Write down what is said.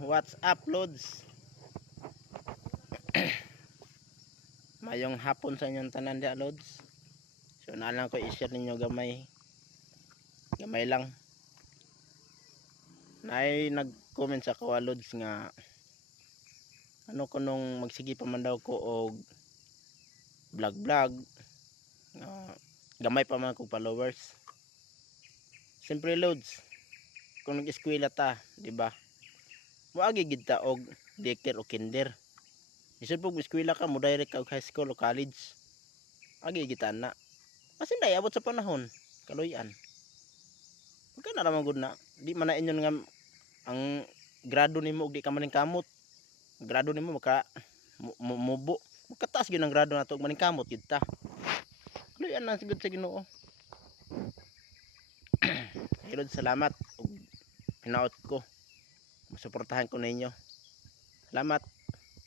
what's up Lods? Mayong hapon sa inyong tanan dia Lods. So naalang ko i-share ninyo gamay lang. Nay nag-comment sa kawa Lods nga ano ko nung magsige pa man daw ko og vlog gamay pa man kog followers. Siyempre Lods, kung nag-eskwela ta, di ba? Moagi gid ta og daycare o kinder. Isod pag eskwela ka mo direct ka og high school o college. Agi gid ta na. Kasi na abot sa panahon, kaluyan. Pagka na naman gud na, di man na inyon nga ang grado nimo og di ka maning kamot. Grado nimo maka mubo. Makataas gyud ang grado nato og maning kamot gid ta. Kaluyan na sigud sa Ginoo. Hilod salamat og hinaot ko. Masuportahan ko ninyo. Salamat.